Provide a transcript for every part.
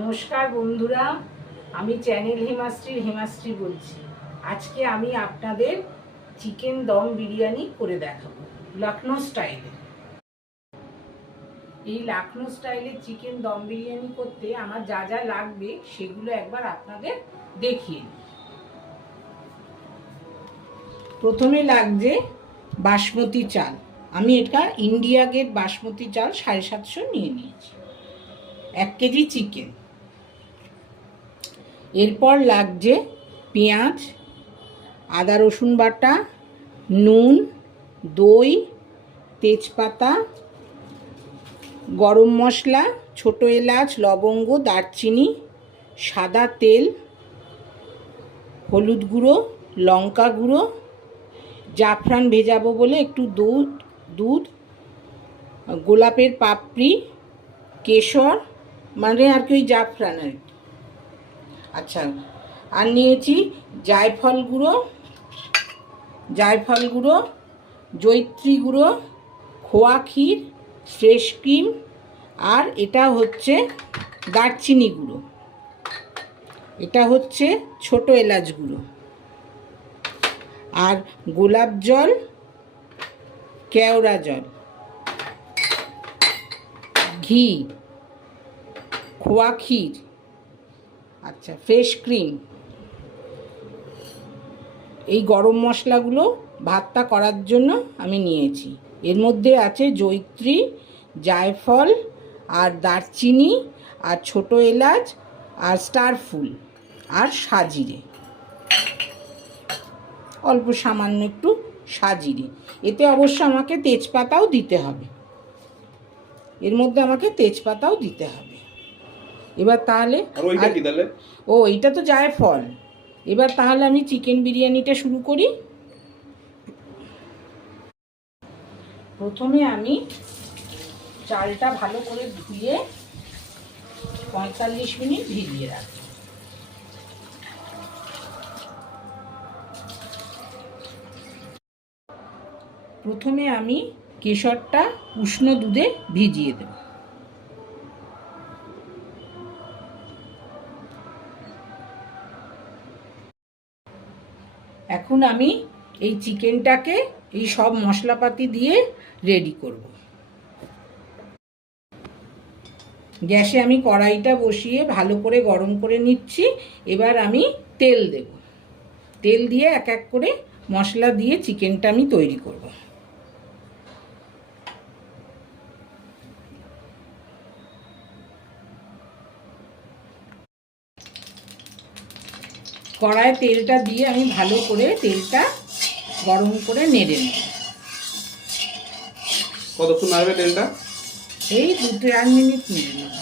নমস্কার বন্ধুরা, আমি চ্যানেল হেমাশ্রী বলছি। আজকে আমি আপনাদের চিকেন দম বিরিয়ানি করে দেখাবো লখনৌ স্টাইলে। এই লখনৌ স্টাইলে চিকেন দম বিরিয়ানি করতে আমার যা যা লাগবে সেগুলো একবার আপনাদের দেখিয়ে দিই। প্রথমে লাগছে বাসমতি চাল। আমি এটা ইন্ডিয়া গেট বাসমতি চাল 750 নিয়ে নিয়েছি। 1 কেজি চিকেন। এরপর লাগছে পেঁয়াজ, আদা রসুন বাটা, নুন, দই, তেজপাতা, গরম মশলা, ছোটো এলাচ, লবঙ্গ, দারচিনি, সাদা তেল, হলুদ গুঁড়ো, লঙ্কা গুঁড়ো, জাফরান ভেজাবো বলে একটু দুধ, গোলাপের পাপড়ি, কেশর মানে আর কি ওই জাফরান আর কি। আচ্ছা, আর নিয়েছি জায়ফল গুঁড়ো, জৈত্রী গুঁড়ো, খোয়া ক্ষীর, ফ্রেশ ক্রিম, আর এটা হচ্ছে দারচিনি গুঁড়ো, এটা হচ্ছে ছোটো এলাচ গুঁড়ো, আর গোলাপ জল, কেওড়া জল, ঘি, খোয়া ক্ষীর, আচ্ছা ফ্রেশ ক্রিম। এই গরম মশলাগুলো ভাতটা করার জন্য আমি নিয়েছি। এর মধ্যে আছে জৈত্রী, জায়ফল, আর দারচিনি, আর ছোটো এলাচ, আর স্টার ফুল, আর সাজিরে, অল্প সামান্য একটু সাজিরে। এতে অবশ্য আমাকে তেজপাতাও দিতে হবে, এর মধ্যে আমাকে তেজপাতাও দিতে হবে। এবার তাহলে ও এটা তো জায়ফল। এবার তাহলে আমি চিকেন বিরিয়ানিটা শুরু করি। প্রথমে আমি চালটা ভালো করে ধুয়ে 45 মিনিট ভিজিয়ে রাখব। প্রথমে আমি কেশরটা উষ্ণ দুধে ভিজিয়ে দেব। এখন আমি এই চিকেনটাকে এই সব মশলাপাতি দিয়ে রেডি করব। গ্যাসে আমি কড়াইটা বসিয়ে ভালো করে গরম করে নিচ্ছি। এবার আমি তেল দেব। তেল দিয়ে এক এক করে মশলা দিয়ে চিকেনটা আমি তৈরি করব। কড়ায় তেলটা দিয়ে আমি ভালো করে তেলটা গরম করে নেড়ে নেব। কতক্ষণ নাড়বে তেলটা? এই 2-4 মিনিট নেড়ে নেব।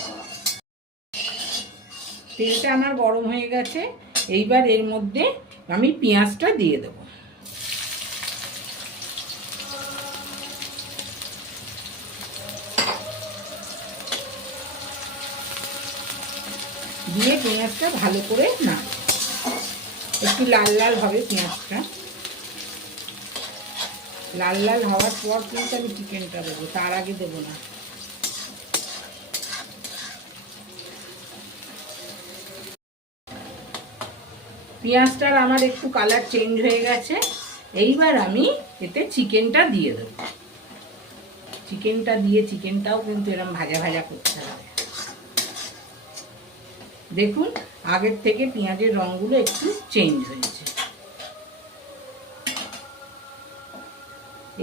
তেলটা আমার গরম হয়ে গেছে। এইবার এর মধ্যে আমি পেঁয়াজটা দিয়ে দেব। দিয়ে পেঁয়াজটা ভালো করে নাড়ব। একটু লাল লাল হবে পেঁয়াজটা। লাল লাল হওয়ার পর কিন্তু আমি চিকেনটা দেবো, তার আগে দেবো না। পেঁয়াজটার আমার একটু কালার চেঞ্জ হয়ে গেছে। এইবার আমি এতে চিকেনটা দিয়ে দেবো। চিকেনটা দিয়ে চিকেনটাও কিন্তু এরকম ভাজা ভাজা করতে হবে। দেখুন আগের থেকে পেঁয়াজের রঙগুলো একটু চেঞ্জ হয়েছে।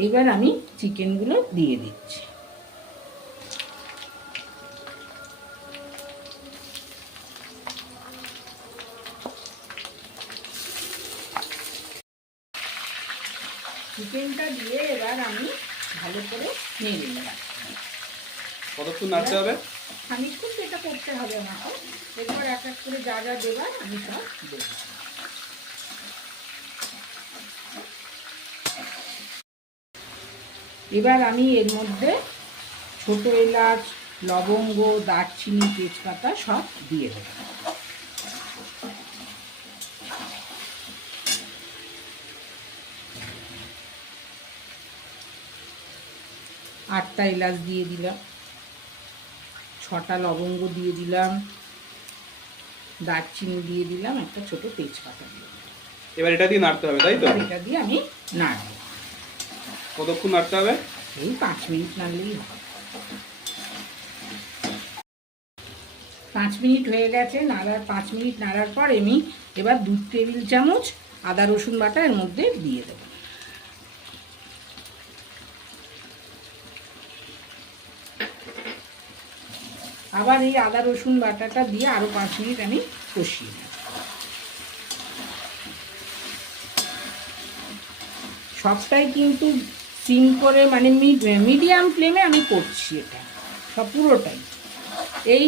এইবার আমি চিকেনগুলো দিয়ে দিচ্ছি। চিকেনটা দিয়ে এবার আমি ভালো করে নেড়ে নেব। কতক্ষণ নাড়তে হবে? খানিকক্ষণ এটা করতে হবে আমাকে। এরপর এক এক করে যা যা দেবার আমি সব দেব। এবার আমি এর মধ্যে ছোটো এলাচ, লবঙ্গ, দারচিনি, তেজপাতা সব দিয়ে দেব। 8টা এলাচ দিয়ে দিলাম, 6টা লবঙ্গ দিয়ে দিলাম, দারচিনি দিয়ে দিলাম, একটা ছোট তেজপাতা দিয়ে দিলাম। এবার এটা দিয়ে নাড়তে হবে, তাই তো? এবার এটা দিয়ে আমি নাড়ব। কতক্ষণ নাড়তে হবে? এই 5 মিনিট নাড়লেই হবে। 5 মিনিট হয়ে গেছে। 5 মিনিট নাড়ার পর আমি এবার 2 টেবিল চামচ আদা রসুন বাটা এর মধ্যে দিয়ে দেব। আবার এই আদা রসুন বাটাটা দিয়ে আরও 5 মিনিট আমি কষিয়ে নেব। সবটাই কিন্তু সিম করে, মানে মিডিয়াম ফ্লেমে আমি করছি এটা সব পুরোটাই। এই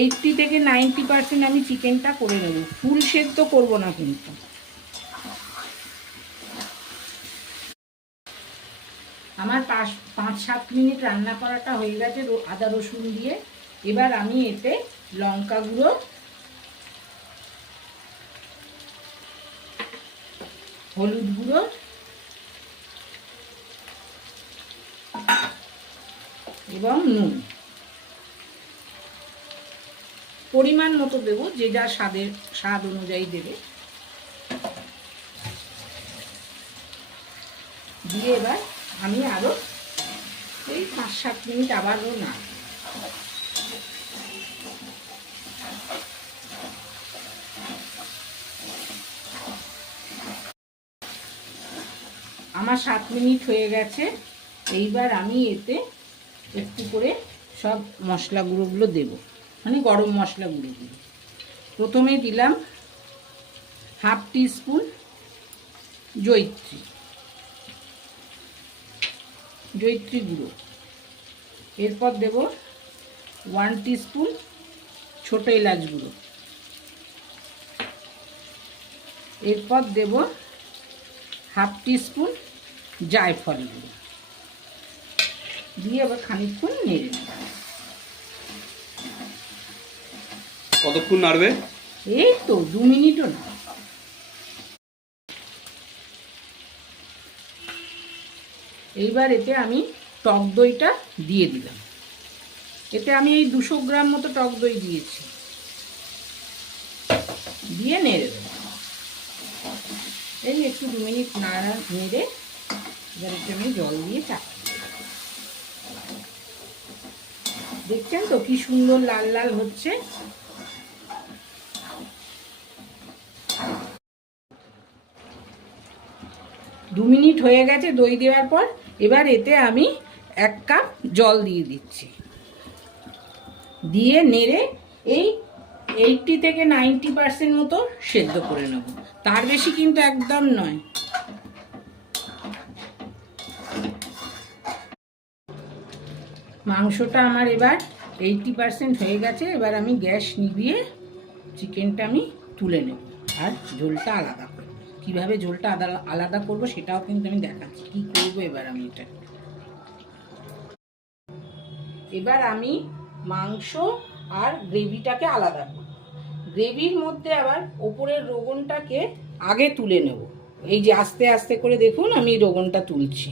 80 থেকে 90% আমি চিকেনটা করে নেব, ফুল সেদ্ধ করব না কিন্তু। আমার 5-7 মিনিট রান্না করাটা হয়ে গেছে আদা রসুন দিয়ে। এবার আমি এতে লঙ্কা গুঁড়ো, হলুদ গুঁড়ো এবং নুন পরিমাণ মতো দেবো, যে যা স্বাদ অনুযায়ী দেবে। দিয়ে এবার আমি আরও এই 5-7 মিনিট আবারও না। আমার 7 মিনিট হয়ে গেছে। এইবার আমি এতে একটু করে সব মশলা গুঁড়োগুলো দেব, মানে গরম মশলা গুঁড়োগুলো। প্রথমে দিলাম 1/2 টিস্পুন জয়িত্রী গুঁড়ো। এরপর দেব 1 টিস্পুন ছোট এলাচ গুঁড়ো। এরপর দেব 1/2 টিস্পুন জায়ফল গুঁড়ো দিয়ে আবার খানিকক্ষণ নেড়ে নেব। কতক্ষণ নাড়বে? এই তো 2 মিনিটও না। এইবার এতে আমি টক দইটা দিয়ে দিলাম। এতে আমি এই 200 গ্রাম মতো টক দই দিয়েছি, দিয়ে নেড়ে দেব। এই একটু 2 মিনিট নেড়ে এবার একটু আমি জল দিয়ে চাপা। দেখছেন তো কি সুন্দর লাল লাল হচ্ছে। দু মিনিট হয়ে গেছে দই দেওয়ার পর। এবার এতে আমি 1 কাপ জল দিয়ে দিচ্ছি, দিয়ে নেড়ে এই 80 থেকে 90% মতো সেদ্ধ করে নেব, তার বেশি কিন্তু একদম নয়। মাংসটা আমার এবার 80% হয়ে গেছে। এবার আমি গ্যাস নিভিয়ে চিকেনটা আমি তুলে নেব আর ঝোলটা আলাদা করব। কীভাবে ঝোলটা আলাদা করব সেটাও কিন্তু আমি দেখাচ্ছি কী করব। এবার আমি এটা আমি মাংস আর গ্রেভিটাকে আলাদা করব। গ্রেভির মধ্যে আবার ওপরের রোগনটাকে আগে তুলে নেব। এই যে আস্তে আস্তে করে দেখুন আমি রোগনটা তুলছি।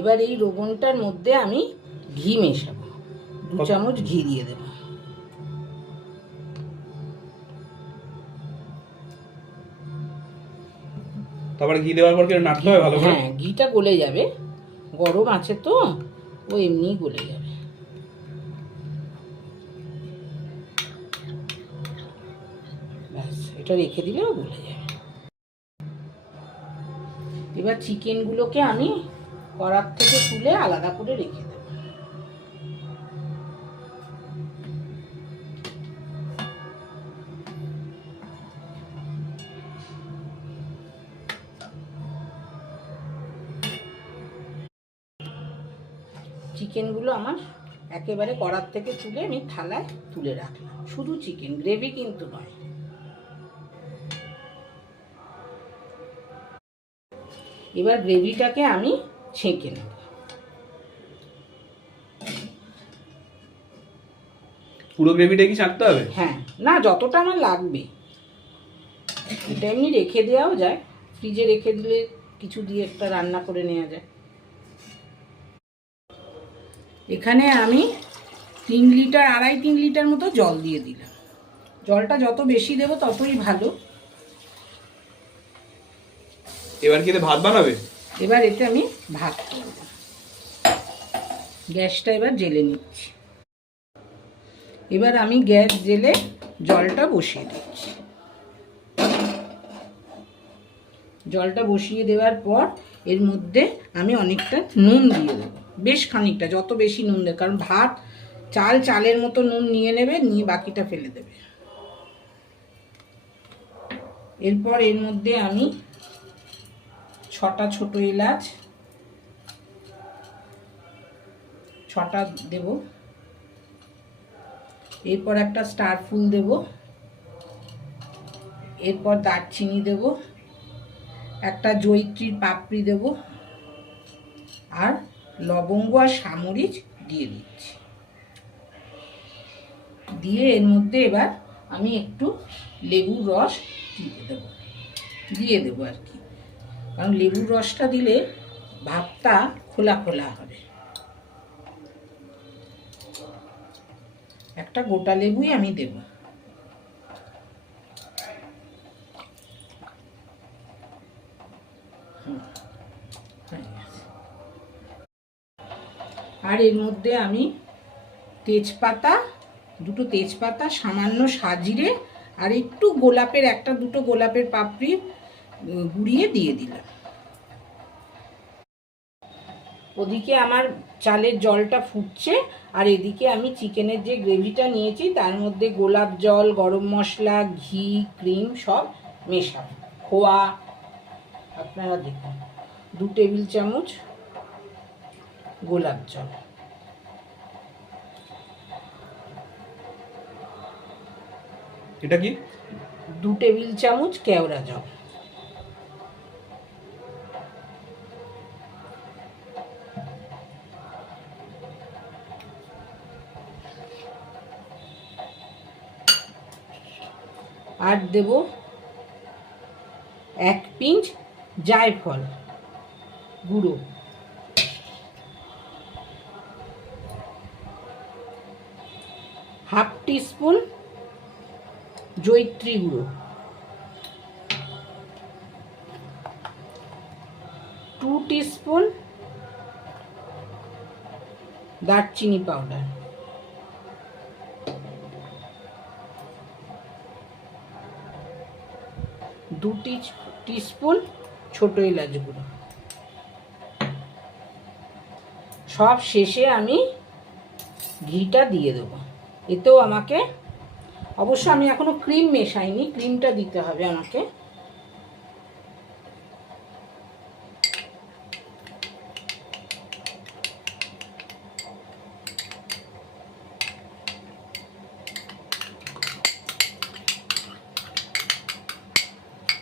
এবার এই রোগনটার মধ্যে আমি ঘি মেশাবো, 2 চামচ ঘি দিয়ে দেব। তারপরে ঘি দেওয়ার পর কি নাড়তে হবে ভালো করে? হ্যাঁ, ঘিটা গলে যাবে, গরম আছে তো, ও এমনিই গলে যাবে। ব্যাস, এটা রেখে দিলেও গলে যাবে। এবার চিকেনগুলোকে আমি কড়ার থেকে তুলে আলাদা করে রেখে দেব। চিকেনগুলো আমার একেবারে কড়ার থেকে তুলে আমি থালায় তুলে রাখলাম। শুধু চিকেন, গ্রেভি কিন্তু নয়। এবার গ্রেভিটাকে আমি ছেঁকে নেব। পুরো গ্রেভিটা কি ছাঁকতে হবে? হ্যাঁ, না যতটা আমার লাগবে। এটা এমনি রেখে দেওয়াও যায়, ফ্রিজে রেখে দিলে কিছু দিয়ে একটা রান্না করে নেওয়া যায়। এখানে আমি 3 লিটার 2.5-3 লিটার মতো জল দিয়ে দিলাম। জলটা যত বেশি দেবো ততই ভালো। এবার কি এতে ভাত বানাবে? এবার এতে আমি ভাত করব। গ্যাসটা এবার জ্বেলে নিচ্ছি। এবার আমি গ্যাস জ্বেলে জলটা বসিয়ে দিচ্ছি। জলটা বসিয়ে দেওয়ার পর এর মধ্যে আমি অনেকটা নুন দিয়ে দেবো, বেশ খানিকটা, যত বেশি নুন দেবে, কারণ ভাত চালের মতো নুন নিয়ে নেবে, নিয়ে বাকিটা ফেলে দেবে। এরপর এর মধ্যে আমি 6টা ছোট এলাচ 6টা দেব। এরপর একটা স্টার ফুল দেব। এরপর দারচিনি দেব, একটা জয়িত্রীর পাপড়ি দেব, আর লবঙ্গ আর সামরিচ দিয়ে দিচ্ছি। দিয়ে এর মধ্যে এবার আমি একটু লেবুর রস দিয়ে দেবো আর কি, কারণ লেবুর রসটা দিলে ভাতটা খোলা খোলা হবে। একটা গোটা লেবুই আমি দেব। আর এর মধ্যে আমি দুটো তেজপাতা, সামান্য সাজিরে, আর একটু গোলাপের 1-2 গোলাপের পাপড়ি গুঁড়িয়ে দিয়ে দিলাম। ওদিকে আমার চালের জলটা ফুটছে, আর এদিকে আমি চিকেনের যে গ্রেভিটা নিয়েছি তার মধ্যে গোলাপ জল, গরম মশলা, ঘি, ক্রিম সব মেশাবো। খোয়া আপনারা দেখুন, 2 টেবিল চামচ গোলাপ জল, এটা কি 2 টেবিল চামচ কেওড়া জল, আর দেব 1 পিঞ্চ জায়ফল গুঁড়ো, হাফ টিস্পুন জয়িত্রী গুঁড়ো, 2 টিস্পুন দারচিনি পাউডার, 2 টিস্পুন ছোট এলাচ গুঁড়ো। সব শেষে আমি ঘিটা দিয়ে দেবো। এতেও আমাকে, অবশ্য আমি এখনো ক্রিম মেশাইনি, ক্রিমটা দিতে হবে আমাকে।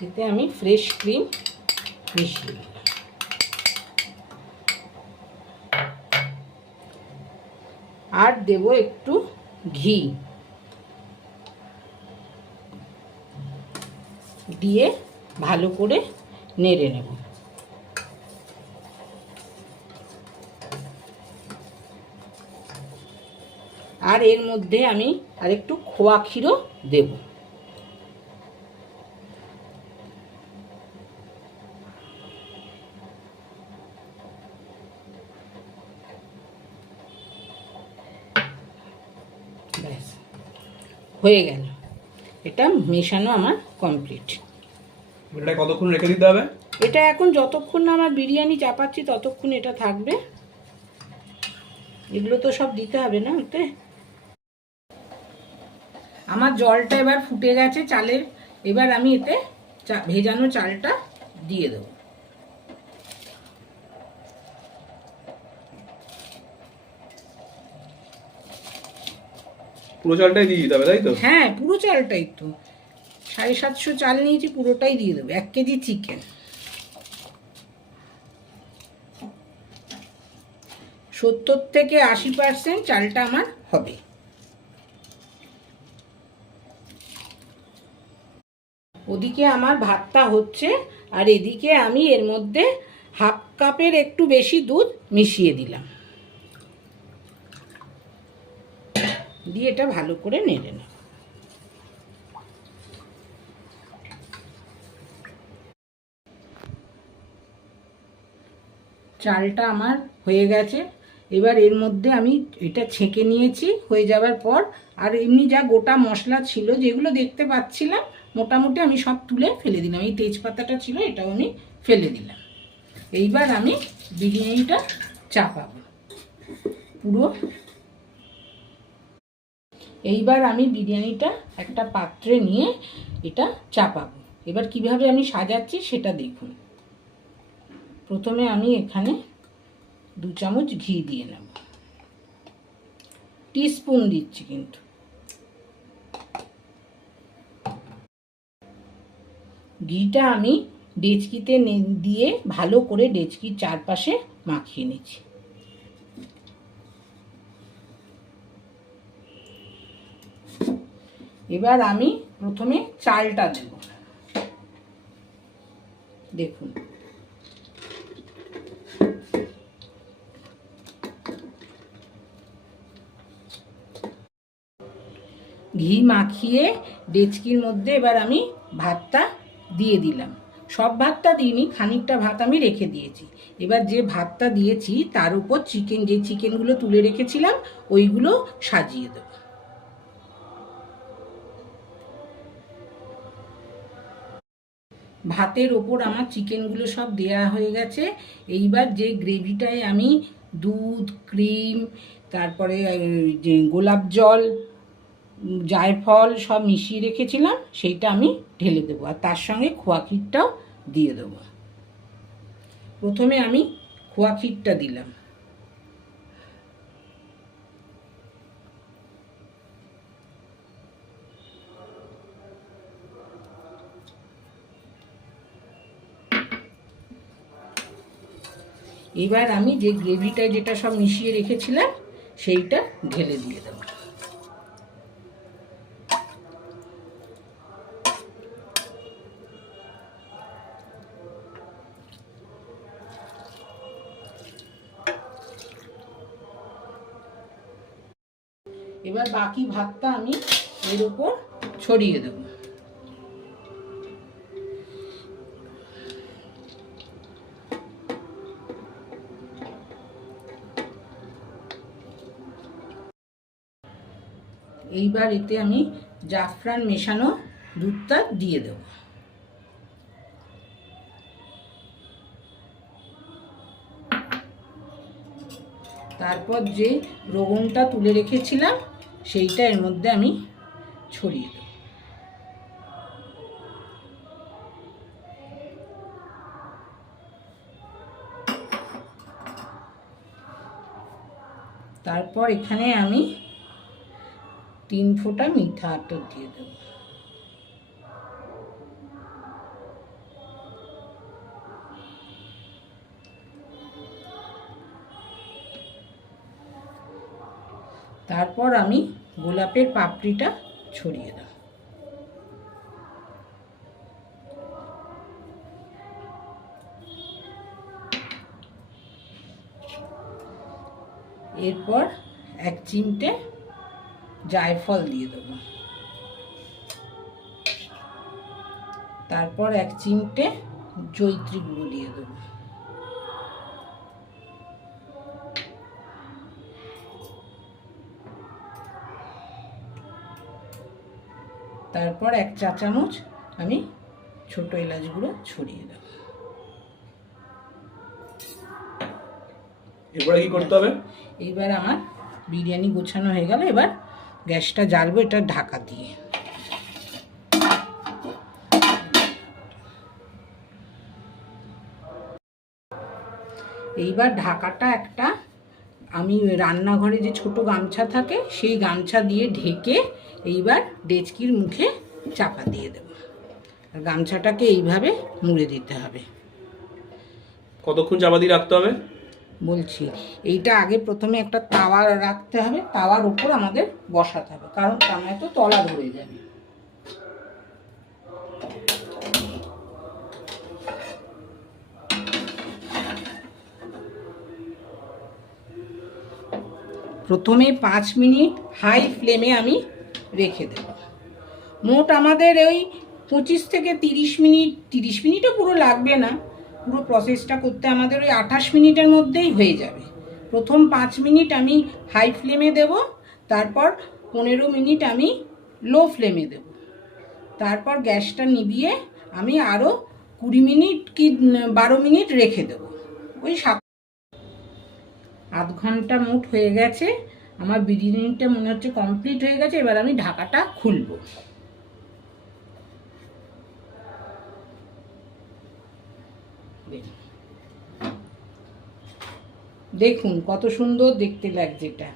এতে আমি ফ্রেশ ক্রিম মিশিয়ে দিলাম। আর দেব একটু ঘি, দিয়ে ভালো করে নেড়ে নেব। আর এর মধ্যে আমি আরেকটু খোয়া ক্ষীরও দেব। ব্যাস হয়ে গেল, এটা মেশানো আমার কমপ্লিট। এটা কতক্ষণ রেখে দিতে হবে? এটা এখন যতক্ষণ না আমার বিরিয়ানি চাপাচ্ছি ততক্ষণ এটা থাকবে। এগুলো তো সব দিতে হবে না ওতে। আমার জলটা এবার ফুটে গেছে চালের, এবার আমি এতে ভেজানো চালটা দিয়ে দেবো। পুরো চালটাই দিয়ে দিতে হবে তাই তো? হ্যাঁ, পুরো চালটাই তো, 750 চাল নিয়েছি, পুরোটাই দিয়ে দেবো। 1 কেজি চিকেন, 70 থেকে 80% চালটা আমার হবে। ওদিকে আমার ভাতটা হচ্ছে, আর এদিকে আমি এর মধ্যে হাফ কাপের একটু বেশি দুধ মিশিয়ে দিলাম, দিয়ে এটা ভালো করে নেড়ে নেব। চালটা আমার হয়ে গেছে। এবার এর মধ্যে আমি এটা ছেঁকে নিয়েছি হয়ে যাওয়ার পর, আর এমনি যা গোটা মশলা ছিল যেগুলো দেখতে পাচ্ছিলাম মোটামুটি আমি সব তুলে ফেলে দিলাম। এই তেজপাতাটা ছিল এটাও আমি ফেলে দিলাম। এইবার আমি বিরিয়ানিটা চাপাবো পুরো। এইবার আমি বিরিয়ানিটা একটা পাত্রে নিয়ে এটা চাপাবো। এবার কিভাবে আমি সাজাচ্ছি সেটা দেখুন। প্রথমে আমি এখানে 2 চামচ ঘি দিয়ে নেব, টিস্পুন দিচ্ছি কিন্তু। ঘিটা আমি ডেচকিতে দিয়ে ভালো করে ডেচকির চারপাশে মাখিয়ে নিচ্ছি। এবার আমি প্রথমে চালটা দেব, দেখুন। ঘি মাখিয়ে ডেচকির মধ্যে এবার আমি ভাতটা দিয়ে দিলাম। সব ভাতটা দিইনি, খানিকটা ভাত আমি রেখে দিয়েছি। এবার যে ভাতটা দিয়েছি তার উপর যে চিকেনগুলো তুলে রেখেছিলাম ওইগুলো সাজিয়ে দেব। ভাতের ওপর আমার চিকেনগুলো সব দেয়া হয়ে গেছে। এইবার যে গ্রেভিটায় আমি দুধ, ক্রিম, তারপরে যে গোলাপ জল, জায়ফল সব মিশিয়ে রেখেছিলাম সেইটা আমি ঢেলে দেবো, আর তার সঙ্গে খোয়া ক্ষীরটাও দিয়ে দেবো। প্রথমে আমি খোয়া ক্ষীরটা দিলাম। এবার আমি যে গ্রেভিটা যেটা সব মিশিয়ে রেখেছিলাম সেইটা ঢেলে দিয়ে দেবো। এবার বাকি ভাতটা আমি এর উপর ছড়িয়ে দেব। এইবার এতে আমি জাফরান মেশানো দুধটা দিয়ে দেব। তারপর যে রোগনটা তুলে রেখেছিলাম সেইটা এর মধ্যে আমি ছড়িয়ে দেব। তারপর এখানে আমি 3 ফোঁটা মিঠা আতর দিয়ে দেব। তারপর আমি গোলাপের পাপড়িটা ছড়িয়ে দেব। এরপর 1 চিমটে জায়ফল দিয়ে দেব। তারপর 1 চিমটে জয়িত্রী গুঁড়ো দিয়ে দেব। তারপর 1 চা চামচ আমি ছোট এলাচ গুঁড়ো ছড়িয়ে দেব। এবারে কি করতে হবে? এইবার আমার বিরিয়ানি গোছানো হয়ে গেল। এবার গ্যাসটা জ্বালবো এটা ঢাকা দিয়ে। এইবার ঢাকাটা একটা আমি রান্নাঘরে যে ছোট গামছা থাকে সেই গামছা দিয়ে ঢেকে এইবার ডেচকির মুখে চাপা দিয়ে দেব। আর গামছাটাকে এইভাবে মুড়ে দিতে হবে। কতক্ষণ চাপা দিয়ে রাখতে হবে বলছি? এইটা আগে প্রথমে একটা তাওয়া রাখতে হবে, তাওয়ার উপর আমাদের বসাতে হবে, কারণ তাওয়ায় তো তলা ধরে যাবে। প্রথমে 5 মিনিট হাই ফ্লেমে আমি রেখে দেব। মোট আমাদের ওই 25 থেকে 30 মিনিট, 30 মিনিটও পুরো লাগবে না, পুরো প্রসেসটা করতে আমাদের ওই 28 মিনিটের মধ্যেই হয়ে যাবে। প্রথম 5 মিনিট আমি হাই ফ্লেমে দেব, তারপর 15 মিনিট আমি লো ফ্লেমে দেব, তারপর গ্যাসটা নিভিয়ে আমি আরও 20 মিনিট কি 12 মিনিট রেখে দেব। ওই আধ ঘন্টা মোট হয়ে গেছে, আমার বিরিয়ানিটা মনে হচ্ছে কমপ্লিট হয়ে গেছে। এবার আমি ঢাকাটা খুলব। দেখুন কত সুন্দর দেখতে লাগছে এটা।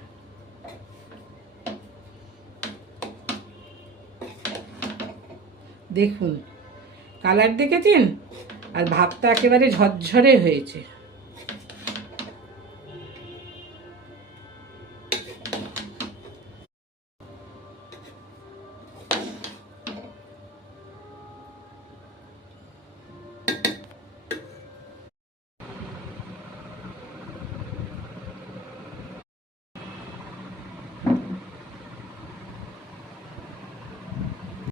দেখুন কালার দেখেছেন, আর ভাতটা একেবারে ঝরঝরে হয়েছে।